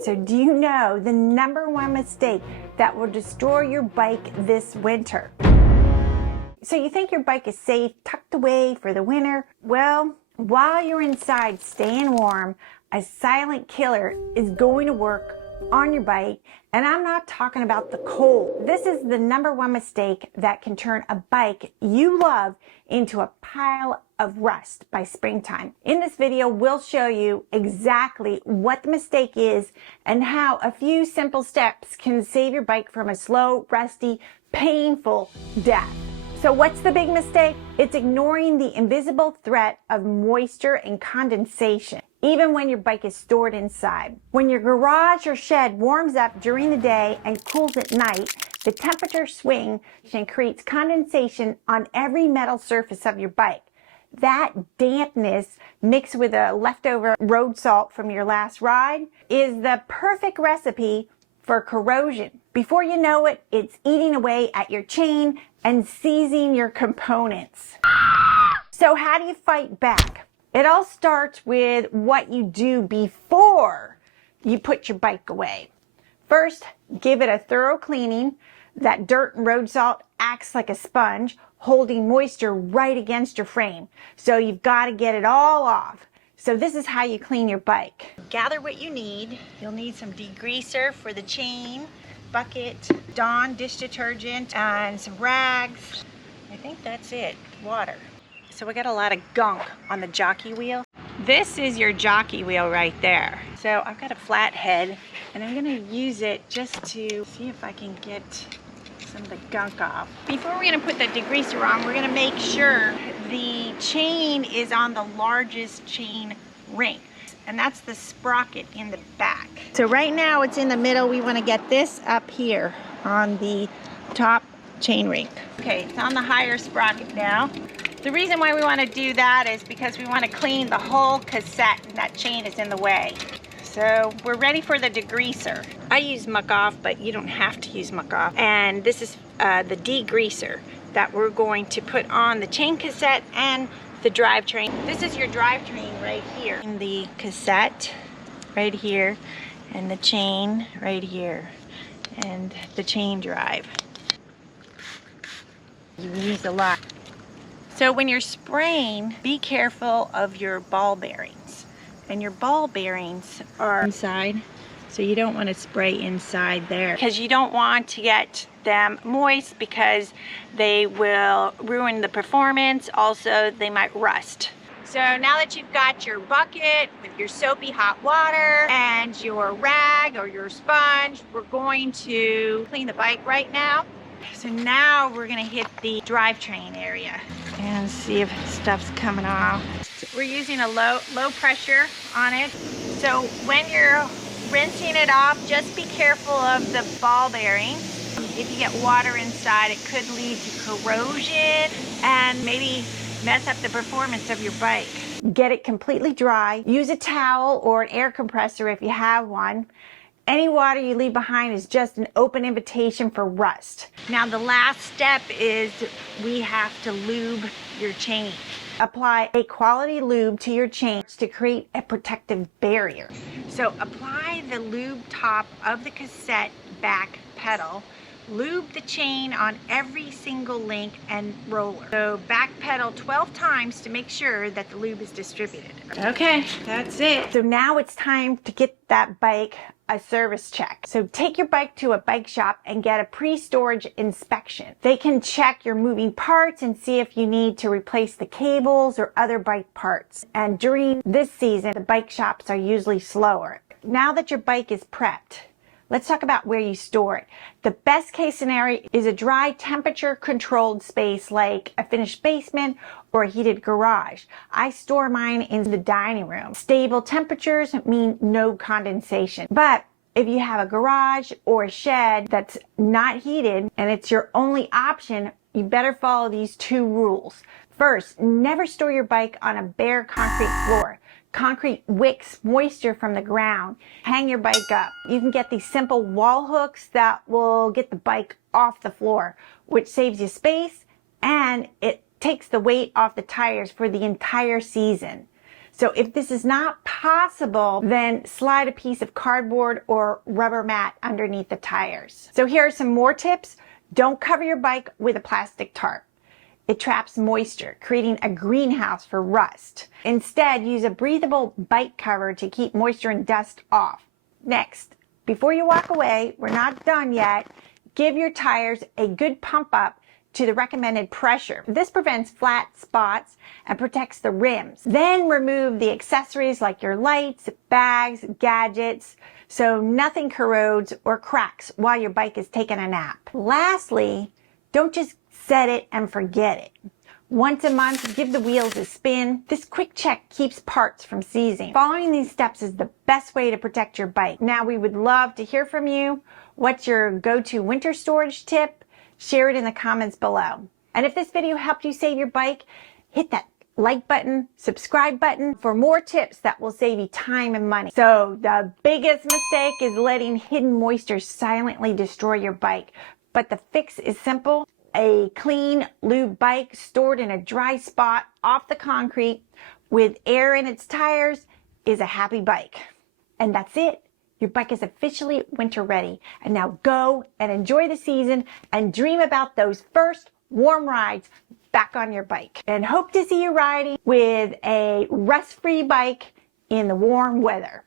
So do you know the #1 mistake that will destroy your bike this winter? So you think your bike is safe, tucked away for the winter? Well, while you're inside staying warm, a silent killer is going to work on your bike, and I'm not talking about the cold. This is the #1 mistake that can turn a bike you love into a pile of rust by springtime. In this video, we'll show you exactly what the mistake is and how a few simple steps can save your bike from a slow, rusty, painful death. So what's the big mistake? It's ignoring the invisible threat of moisture and condensation, even when your bike is stored inside. When your garage or shed warms up during the day and cools at night, the temperature swing and creates condensation on every metal surface of your bike. That dampness mixed with a leftover road salt from your last ride is the perfect recipe for corrosion. Before you know it, it's eating away at your chain and seizing your components. So how do you fight back? It all starts with what you do before you put your bike away. First, give it a thorough cleaning. That dirt and road salt acts like a sponge, holding moisture right against your frame. So you've got to get it all off. So this is how you clean your bike. Gather what you need. You'll need some degreaser for the chain, bucket, Dawn dish detergent, and some rags. I think that's it, water. So we got a lot of gunk on the jockey wheel. This is your jockey wheel right there. So I've got a flat head, and I'm gonna use it just to see if I can get some of the gunk off. Before we're gonna put the degreaser on, we're gonna make sure the chain is on the largest chain ring, and that's the sprocket in the back. So right now it's in the middle. We want to get this up here on the top chain ring. Okay, it's on the higher sprocket now. The reason why we want to do that is because we want to clean the whole cassette, and that chain is in the way. So we're ready for the degreaser. I use muck off, but you don't have to use muck off. And this is the degreaser that we're going to put on the chain cassette and the drivetrain. This is your drivetrain right here. In the cassette right here, and the chain right here, and the chain drive. You use a lot. So when you're spraying, be careful of your ball bearings. And your ball bearings are inside, so you don't want to spray inside there because you don't want to get them moist because they will ruin the performance. Also, they might rust. So now that you've got your bucket with your soapy hot water and your rag or your sponge, we're going to clean the bike right now. So now we're gonna hit the drivetrain area and see if stuff's coming off. We're using a low pressure on it. So when you're rinsing it off, just be careful of the ball bearing. If you get water inside, it could lead to corrosion and maybe mess up the performance of your bike. Get it completely dry. Use a towel or an air compressor if you have one. Any water you leave behind is just an open invitation for rust. Now the last step is we have to lube your chain. Apply a quality lube to your chain to create a protective barrier. So apply the lube top of the cassette back pedal. Lube the chain on every single link and roller. So back pedal 12 times to make sure that the lube is distributed. Okay, that's it. So now it's time to get that bike a service check. So take your bike to a bike shop and get a pre-storage inspection. They can check your moving parts and see if you need to replace the cables or other bike parts. And during this season, the bike shops are usually slower. Now that your bike is prepped, let's talk about where you store it. The best case scenario is a dry, temperature controlled space like a finished basement or a heated garage. I store mine in the dining room. Stable temperatures mean no condensation. But if you have a garage or a shed that's not heated and it's your only option, you better follow these 2 rules. First, never store your bike on a bare concrete floor. Concrete wicks moisture from the ground. Hang your bike up. You can get these simple wall hooks that will get the bike off the floor, which saves you space and it takes the weight off the tires for the entire season. So if this is not possible, then slide a piece of cardboard or rubber mat underneath the tires. So here are some more tips. Don't cover your bike with a plastic tarp. It traps moisture, creating a greenhouse for rust. Instead, use a breathable bike cover to keep moisture and dust off. Next, before you walk away, we're not done yet, give your tires a good pump up to the recommended pressure. This prevents flat spots and protects the rims. Then remove the accessories like your lights, bags, gadgets, so nothing corrodes or cracks while your bike is taking a nap. Lastly, don't just set it and forget it. Once a month, give the wheels a spin. This quick check keeps parts from seizing. Following these steps is the best way to protect your bike. Now, we would love to hear from you. What's your go-to winter storage tip? Share it in the comments below. And if this video helped you save your bike, hit that like button, subscribe button for more tips that will save you time and money. So the biggest mistake is letting hidden moisture silently destroy your bike. But the fix is simple. A clean, lube bike stored in a dry spot off the concrete with air in its tires is a happy bike. And that's it. Your bike is officially winter ready. And now go and enjoy the season and dream about those first warm rides back on your bike. And hope to see you riding with a rust-free bike in the warm weather.